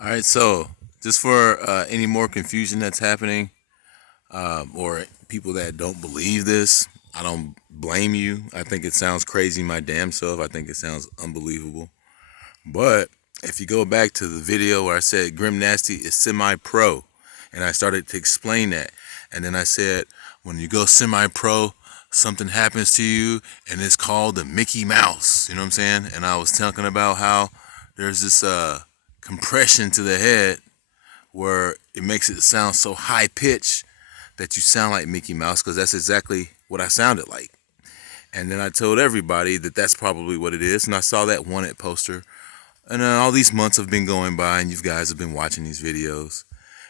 All right, so just for any more confusion that's happening, or people that don't believe this, I don't blame you. I think it sounds crazy, my damn self. I think it sounds unbelievable. But if you go back to the video where I said Grim Nasty is semi-pro, and I started to explain that, and then I said when you go semi-pro, something happens to you, and it's called the Mickey Mouse. You know what I'm saying? And I was talking about how there's this compression to the head where it makes it sound so high pitched that you sound like Mickey Mouse, because that's exactly what I sounded like. And then I told everybody that that's probably what it is. And I saw that wanted poster. And all these months have been going by, and you guys have been watching these videos.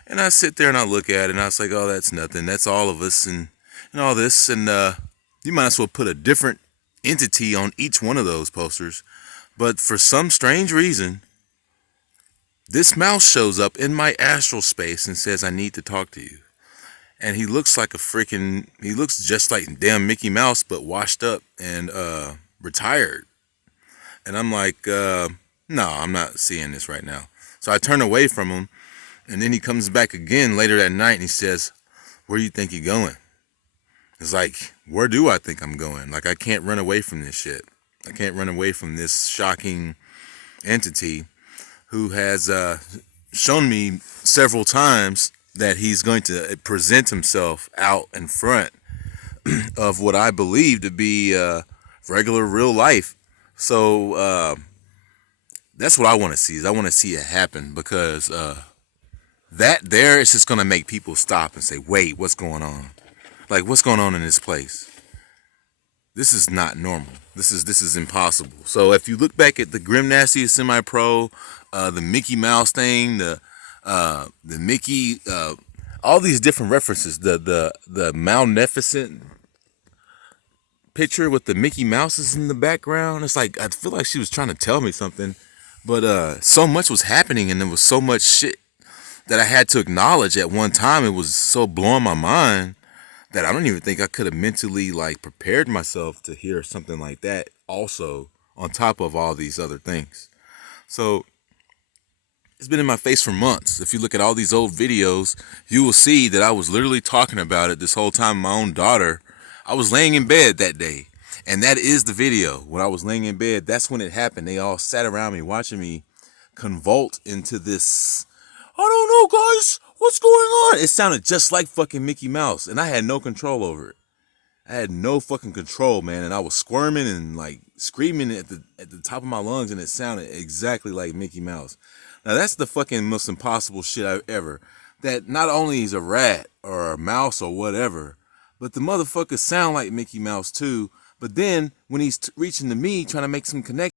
And I sit there and I look at it, and I was like, oh, that's nothing. That's all of us, and all this. And you might as well put a different entity on each one of those posters. But for some strange reason, this mouse shows up in my astral space and says, I need to talk to you. And he looks like he looks just like damn Mickey Mouse, but washed up and retired. And I'm like, no, I'm not seeing this right now. So I turn away from him, and then he comes back again later that night and he says, where do you think you're going? It's like, where do I think I'm going? Like, I can't run away from this shit. I can't run away from this shocking entity who has shown me several times that he's going to present himself out in front of what I believe to be regular real life. So that's what I want to see. Is I want to see it happen, because that there is just going to make people stop and say, wait, what's going on? Like, what's going on in this place? This is not normal. This is impossible. So if you look back at the Grim Nasty Semi-Pro, the Mickey Mouse thing, the Mickey, all these different references, the Maleficent picture with the Mickey Mouses in the background. It's like I feel like she was trying to tell me something, but so much was happening, and there was so much shit that I had to acknowledge at one time. It was so blowing my mind that I don't even think I could have mentally like prepared myself to hear something like that also on top of all these other things. So it's been in my face for months. If you look at all these old videos, you will see that I was literally talking about it this whole time. My own daughter, I was laying in bed that day, and that is the video. When I was laying in bed, that's when it happened. They all sat around me watching me convulse into this, I don't know, guys, what's going on? It sounded just like fucking Mickey Mouse, and I had no control over it. I had no fucking control, man, and I was squirming and like screaming at the top of my lungs, and it sounded exactly like Mickey Mouse. Now that's the fucking most impossible shit I've ever. That not only is a rat or a mouse or whatever, but the motherfuckers sound like Mickey Mouse too. But then when he's reaching to me, trying to make some connection.